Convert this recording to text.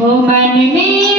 Oh, my name.